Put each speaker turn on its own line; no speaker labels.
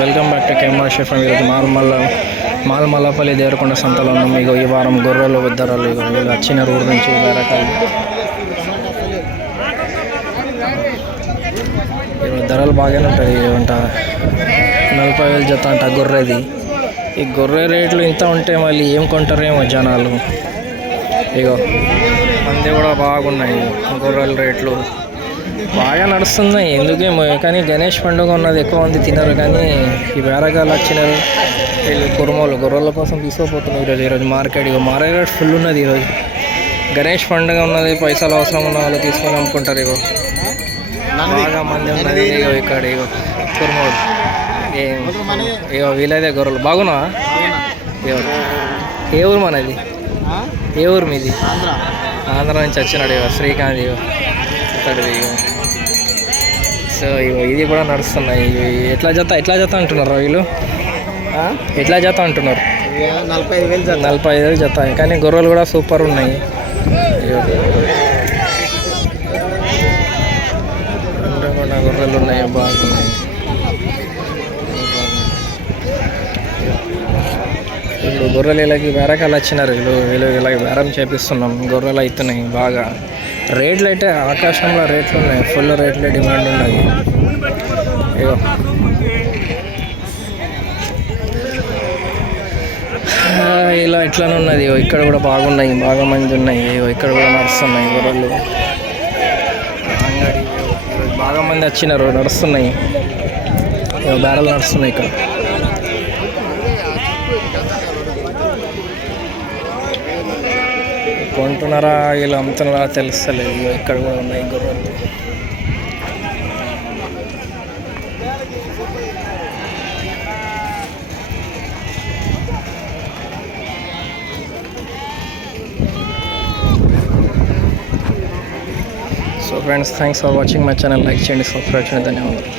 Welcome back to camera chef and ఈరోజు మాల్మల్ల మాల్మల్లపల్లి దేవరకొండ సంతలో ఉన్నాం. ఇగో ఈ వారం గొర్రెలు ధరలు వీళ్ళు వచ్చిన ఊరు నుంచి వేరకాలు. ధరలు బాగానే ఉంటాయి. అంట నలభై వేలు జత అంట గొర్రెది. ఈ గొర్రె రేట్లు ఇంత ఉంటే మళ్ళీ ఏం కొంటారేమో జనాలు. ఇగో అంతే కూడా బాగున్నాయి గొర్రెల రేట్లు. బాగా నడుస్తున్నాయి ఎందుకేమో కానీ గణేష్ పండుగ ఉన్నది ఎక్కువ మంది తినరు. కానీ ఈ వేరగాలు వచ్చినారు. వీళ్ళు కుర్మలు గొర్రెల కోసం తీసుకోపోతున్నారు ఈరోజు. ఈరోజు మార్కెట్ ఇక మార్కెట్ ఫుల్ ఉన్నది ఈరోజు. గణేష్ పండుగ ఉన్నది పైసలు అవసరం ఉన్న వాళ్ళు తీసుకొని అమ్ముకుంటారు ఇగో. బాగా మంది ఉన్నది ఇగో ఇక్కడ ఇగో కుర్మలు. ఇగో వీళ్ళదే గొర్రెలు. బాగున్నా ఏ ఊరు మనది? ఏ ఊరు మీది? ఆంధ్ర నుంచి వచ్చినాడు ఇగో శ్రీకాంత్ ఇగో. ఇగో. సో ఇగో ఇది కూడా నడుస్తున్నాయి. ఎట్లా జత ఎట్లా జత అంటున్నారు వీళ్ళు? ఎట్లా జత అంటున్నారు?
నలభై ఐదు వేలు జత.
నలభై ఐదు వేలు జత. కానీ గొర్రెలు కూడా సూపర్ ఉన్నాయి. గొర్రెలు ఉన్నాయి. బాగున్నాయి. ఇప్పుడు గొర్రెలు ఇలాగ బేరకాలు వచ్చినారు. వీళ్ళు వీళ్ళు ఇలాగ బేరం చేపిస్తున్నాం. గొర్రెలు అవుతున్నాయి బాగా. రేట్లు అయితే ఆకాశంలో రేట్లు ఉన్నాయి ఫుల్ రేట్లే డిమాండ్ ఉన్నాయి. ఇగో. ఆ, ఇలా ఇట్లానే ఉన్నది. ఇక్కడ కూడా బాగున్నాయి. బాగా మంది ఉన్నాయి. ఇక్కడ కూడా నడుస్తున్నాయి. గొర్రెలు అంగడి బాగా మంది వచ్చినారు. నడుస్తున్నాయి. ఇగో నడుస్తున్నాయి ఇక్కడ. కొంటున్నారా వీళ్ళు అమ్ముతున్నారా తెలుస్తలేదు. ఇక్కడ కూడా ఉన్నాయి గొర్రెలు. So friends thanks for watching my channel like చేయండి సబ్స్క్రైబ్ చేయండి. ధన్యవాదాలు.